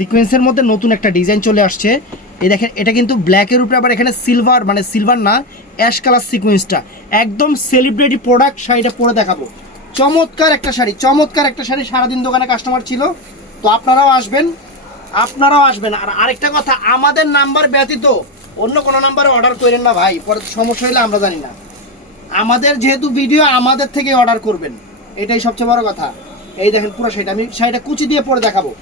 সিকোয়েন্সের মধ্যে নতুন একটা ডিজাইন চলে আসছে। এই দেখেন এটা কিন্তু ব্ল্যাকের উপরে আবার এখানে সিলভার, মানে সিলভার না অ্যাশ কালার সিকোয়েন্সটা, একদম সেলিব্রিটি প্রোডাক্ট। শাড়িটা পরে দেখাবো, চমৎকার একটা শাড়ি, চমৎকার একটা শাড়ি। সারাদিন দোকানে কাস্টমার ছিল, তো আপনারাও আসবেন, আপনারাও আসবেন। আর আরেকটা কথা, আমাদের নাম্বার ব্যতীত অন্য কোনো নাম্বারে অর্ডার করেন না ভাই, পরে সমস্যা হলে আমরা জানি না। আমাদের যেহেতু ভিডিও, আমাদের থেকে অর্ডার করবেন, এটাই সবচেয়ে বড় কথা। এই দেখেন পুরো শাড়িটা, আমি শাড়িটা কুচি দিয়ে পরে দেখাবো।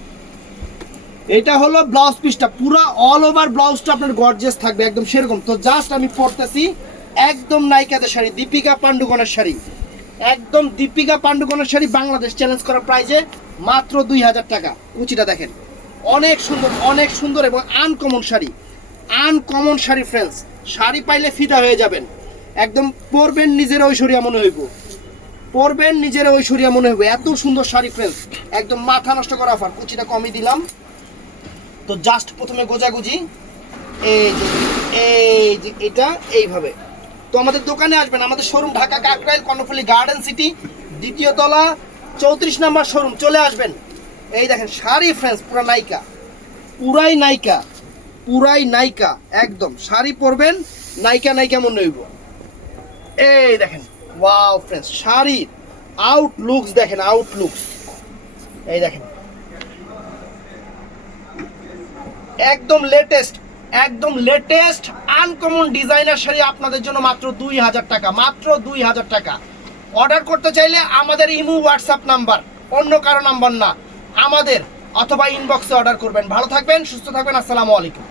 এটা হলো ব্লাউজ পিসটা, পুরো অল ওভার ব্লাউজটা আপনার গর্জিয়াস থাকবে একদম সেরকম। তো জাস্ট আমি পরতেছি একদম নায়িকাদের শাড়ি, দীপিকা পান্ডুকনের শাড়ি, একদম দীপিকা পান্ডুকনের শাড়ি, বাংলাদেশ চ্যালেঞ্জ করা প্রাইজে মাত্র 2000 টাকা। কুচিটা দেখেন, অনেক সুন্দর, অনেক সুন্দর এবং uncommon sari, uncommon sari friends. Sari পাইলে ফিদা হয়ে যাবেন, একদম পরবেন নিজের ঐশ্বরিয়া মনে হইব, পরবেন নিজের ঐশ্বরিয়া মনে হইব, এত সুন্দর শাড়ি ফ্রেন্ডস, একদম মাথা নষ্ট করা অফার। কুচিটা কমই দিলাম। তো জাস্ট প্রথমে গোজাগুজি, এই যে এটা এইভাবে। তো আমাদের দোকানে আসবেন, আমাদের showroom Dhaka Kakrail Karnaphuli garden city, দ্বিতীয় তলা, 34 নম্বর শোরুম, চলে আসবেন। এই দেখেন শাড়ি ফ্রেন্ডস, পুরা নায়িকা, পুরাই নায়িকা, পুরাই নায়িকা একদম। শাড়ি পরবেন নায়িকা নায়িকা মনে হইব। এই দেখেন ওয়াও ফ্রেন্ডস, শাড়ির আউটলুকস দেখেন, আউটলুকস এই দেখেন, একদম লেটেস্ট, একদম লেটেস্ট আনকমন ডিজাইনার শাড়ি আপনাদের জন্য মাত্র 2000 টাকা, মাত্র 2000 টাকা। অর্ডার করতে চাইলে আমাদের ইমো হোয়াটসঅ্যাপ নাম্বার, অন্য কারো নাম্বার না, আমাদের, অথবা ইনবক্সে অর্ডার করবেন। ভালো থাকবেন, সুস্থ থাকবেন, আসসালামু আলাইকুম।